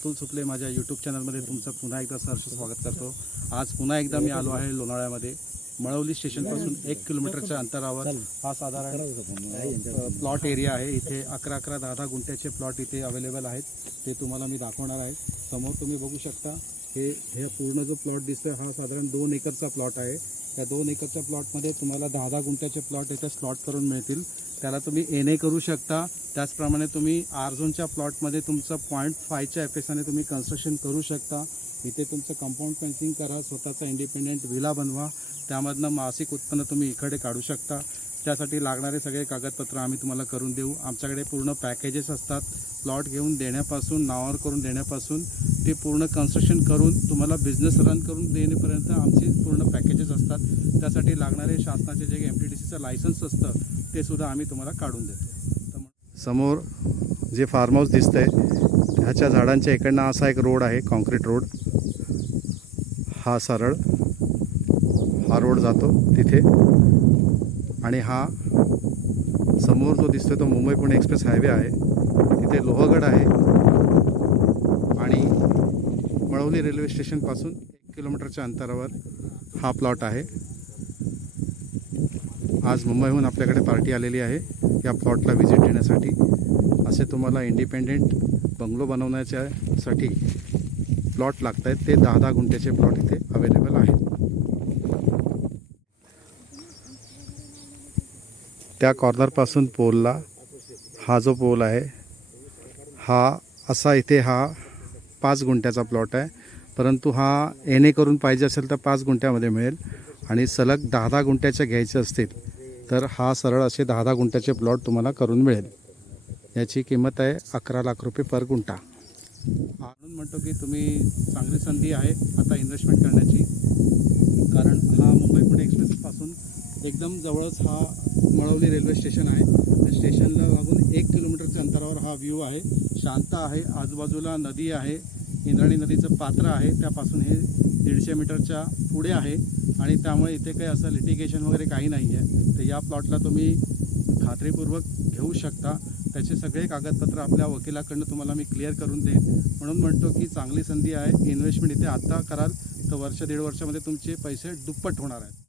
अतुल सुपले माझ्या यूट्यूब चॅनलमध्ये तुमचं पुन्हा एकदा सहर्ष स्वागत करतो। आज पुन्हा एकदा मी आलो आहे लोणावळ्यामध्ये। मळवली स्टेशनपासून 1 किलोमीटरच्या अंतरावर हा साधारण प्लॉट एरिया आहे। इथे 11-11, 10-10 गुंठ्याचे प्लॉट इथे अवेलेबल आहेत, ते तुम्हाला मी दाखवणार आहे। समोर तुम्ही बघू शकता हे पूर्ण जो प्लॉट दिसतोय हा साधारण 2 एकरचा प्लॉट आहे। त्या 2 एकरच्या प्लॉटमध्ये तुम्हाला 10-10 गुंठ्याचे प्लॉट इथे स्लॉट करून मिळतील। त्याला तुम्ही एनए करू शकता। त्याचप्रमाणे तुम्ही आरझोनच्या प्लॉटमध्ये तुमचं 0.5च्या एफएसआने तुम्ही कन्स्ट्रक्शन करू शकता। इथे तुमचं कंपाऊंड फेन्सिंग करा, स्वतःचा इंडिपेंडेंट विला बनवा, त्यामधनं मासिक उत्पन्न तुम्ही इकडे काढू शकता। त्यासाठी लागणारे सगळे कागदपत्र आम्ही तुम्हाला करून देऊ। आमच्याकडे पूर्ण पॅकेजेस असतात, प्लॉट घेऊन देण्यापासून, नावावर करून देण्यापासून ते पूर्ण कन्स्ट्रक्शन करून तुम्हाला बिझनेस रन करून देण्यापर्यंत आमचे पूर्ण पॅकेजेस असतात। त्यासाठी लागणारे शासनाचे जे MTDCचं लायसन्स असतं ते सुद्धा आम्ही तुम्हाला काढून देतो। समोर जे फार्म हाऊस दिसतंय ह्याच्या झाडांच्या इकडनं असा एक रोड आहे, कॉन्क्रीट रोड। हा सरळ हा रोड जातो तिथे, आणि हा समोर जो दिसतोय तो मुंबई पुणे एक्सप्रेस हायवे आहे। तिथे लोहगड आहे आणि मळवली रेल्वे स्टेशनपासून 1 किलोमीटरच्या अंतरावर हा प्लॉट आहे। आज मुंबईहून आपल्याकडे पार्टी आलेली आहे या प्लॉटला व्हिजिट देण्यासाठी। असे तुम्हाला इंडिपेंडेंट बंगलो बनवण्यासाठी प्लॉट लागत आहेत, ते 10-10 गुंठ्याचे प्लॉट इथे अवेलेबल आहेत। त्या कॉर्नरपासून पोलला हा जो पोल आहे हा असा इथे हा 5 गुंठ्याचा प्लॉट आहे, परंतु हा एनए करून पाहिजे असेल तर 5 गुंठ्यामध्ये मिळेल, आणि सलग 10-10 गुंठ्याचे घ्यायचे असतील तर हा सरळ असे 10-10 गुंठ्याचे प्लॉट तुम्हाला करून मिळेल। याची किंमत आहे 11 लाख रुपये पर गुंठा। म्हणून म्हणतो की तुम्ही चांगली संधी आहे आता इन्व्हेस्टमेंट करण्याची, कारण हा मुंबई पुणे एक्सप्रेसपासून एकदम जवळच हा मळवली रेल्वे स्टेशन आहे। त्या स्टेशनला लागून 1 किलोमीटरच्या अंतरावर हा व्ह्यू आहे, शांत आहे। आजूबाजूला नदी आहे, इंद्रायणी नदीचं पात्र आहे, त्यापासून हे 150 मीटरच्या पुढे आहे, आणि त्यामुळे इथे काही असं लिटिगेशन वगैरे काही नाही आहे। तर या प्लॉटला तुम्ही खात्रीपूर्वक घेऊ शकता। त्याचे सगळे कागदपत्र आपल्या वकिलाकडनं तुम्हाला मी क्लिअर करून देईन। म्हणून म्हणतो की चांगली संधी आहे, इन्व्हेस्टमेंट इथे आत्ता कराल तर वर्ष 1.5 वर्षामध्ये तुमचे पैसे दुप्पट होणार आहेत।